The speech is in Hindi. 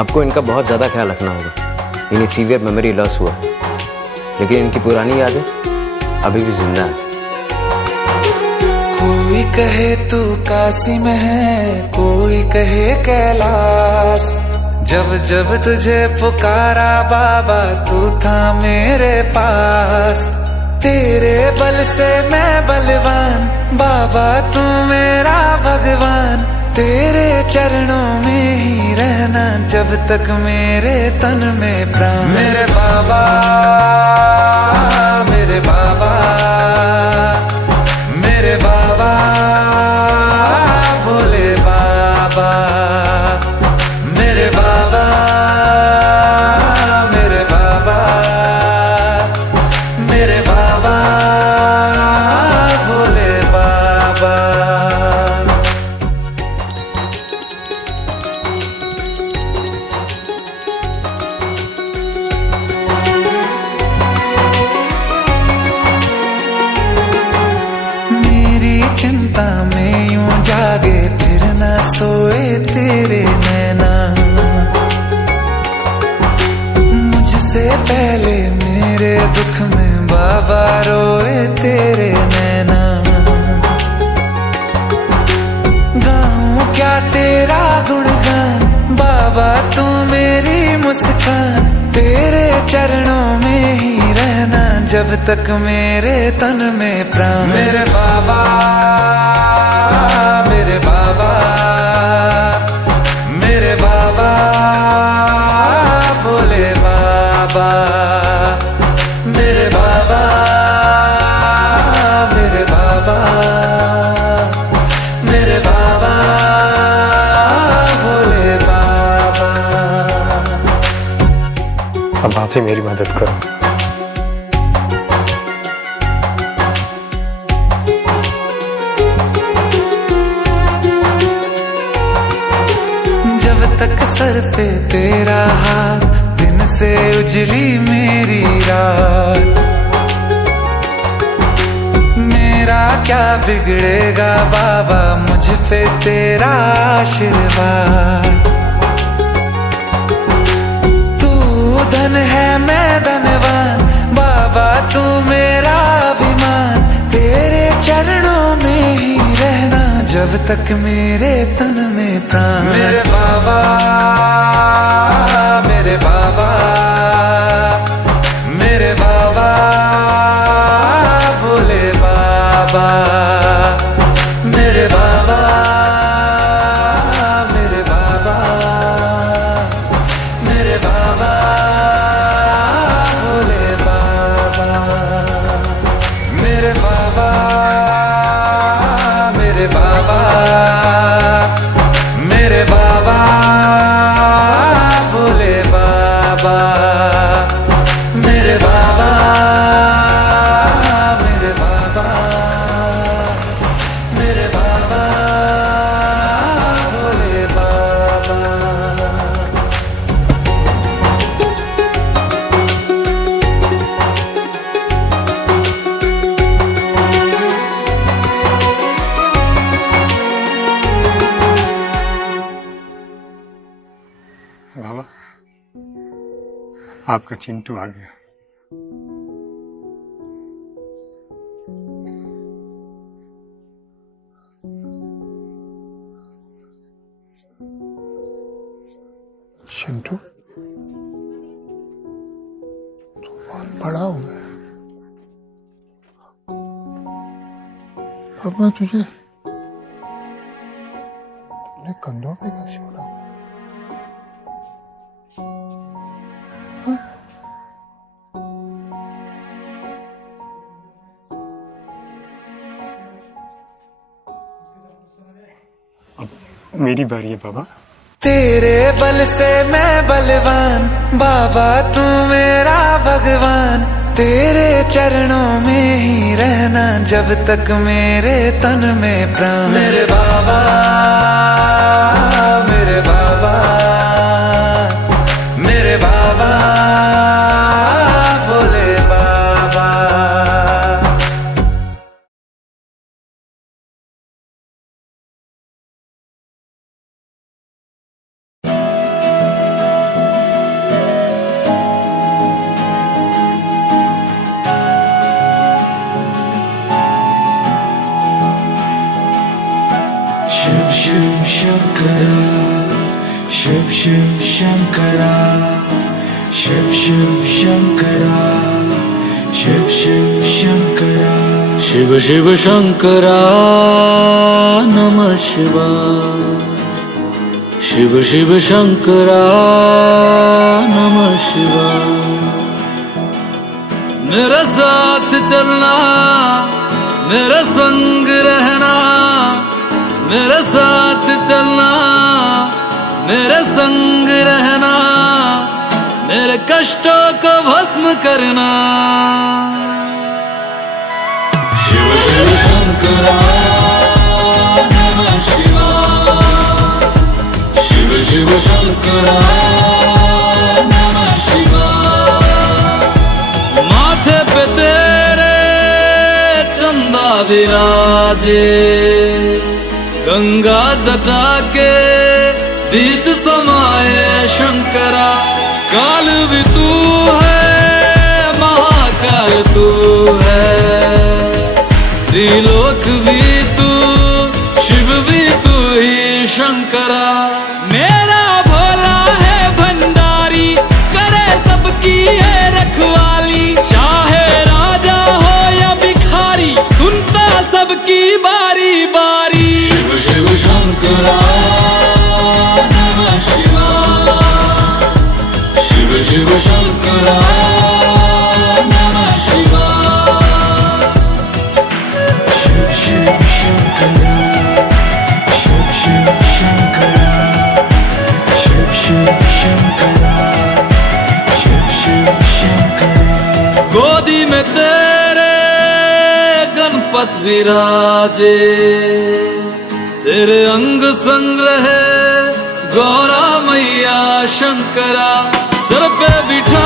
आपको इनका बहुत ज़्यादा ख्याल रखना होगा। इन्हें सीवियर मेमोरी लॉस हुआ, लेकिन इनकी पुरानी यादें अभी भी जिंदा है। कोई कहे तू काशी में है, कोई कहे कैलाश, जब जब तुझे पुकारा बाबा तू था मेरे पास। तेरे बल से मैं बलवान, बाबा तू मेरा भगवान। तेरे चरणों में ही रहना जब तक मेरे तन में प्राण। मेरे बाबा, मेरे बाबा, मेरे बाबा, भोले बाबा, मेरे बाबा, मेरे बाबा, मेरे बाबा, भोले बाबा। चिंता में यूं जागे फिर ना सोए तेरे नैना। मुझसे पहले मेरे दुख में बाबा रोए तेरे नैना। गाऊं क्या तेरा गुणगान, बाबा तू मेरी मुस्कान। तेरे चरणों में ही रहना जब तक मेरे तन में प्राण। मेरे बाबा, मेरे बाबा, मेरे बाबा, भोले बाबा, मेरे बाबा, मेरे बाबा, मेरे बाबा, भोले बाबा। अब आप ही मेरी मदद करो। तक सर पे तेरा हाथ, दिन से उजली मेरी रात। मेरा क्या बिगड़ेगा बाबा, मुझ पे तेरा आशीर्वाद। तू धन है मैं धनवान, बाबा तू मेरा अभिमान। तेरे चरणों में ही रहना जब तक मेरे तन में प्राण। मेरे बाबा, मेरे बाबा, मेरे बाबा, भोले बाबा, मेरे बाबा, मेरे बाबा, मेरे बाबा, भोले बाबा, मेरे बाबा, मेरे बाबा, मेरे बाबा, भोले बाबा, मेरे बाबा, मेरे बाबा, मेरे बाबा, भोले बाबा। बाबा, आपका चिंटू आ गया। चिंटू, तू बहुत बड़ा हो गया। अब मैं तुझे अपने कंधों पे कैसे उठाऊं? मेरी बारी है बाबा। तेरे बल से मैं बलवान, बाबा तू मेरा भगवान। तेरे चरणों में ही रहना जब तक मेरे तन में प्राण। मेरे बाबा, मेरे बाबा, मेरे बाबा, भोले बाबा। शंकरा शिव शिव शंकरा शिव शिव शंकरा शिव शिव शंकरा शिव शिव शंकरा नमः शिवाय शिव शिव शंकरा नमः शिवाय मेरे साथ चलना मेरे संग रहना मेरे साथ चलना मेरे संग रहना मेरे कष्टों को भस्म करना शिव शिव शंकरा नमः शिवाय शिव शिव शंकरा नमः शिवाय माथे पे तेरे चंदा विराजे गंगा जटा के बीच समाये शंकरा काल भी तू है महाकाल तू है त्रिलोक भी तू शिव भी तू ही शंकरा मेरा भोला है भंडारी करे सबकी है रखवाली चाहे राजा हो या भिखारी सुनता सबकी बारी बारी शिव शिव शंकरा नमः शिवाय शिव शिव शंकरा नमः शिवाय शिव शिव शंकरा शिव शिव शंकरा शिव शिव शंकरा शिव शिव शंकरा गोदी में तेरे गणपत विराजे तेरे अंग संग रहे गौरा मैया शंकरा सर पे बिठा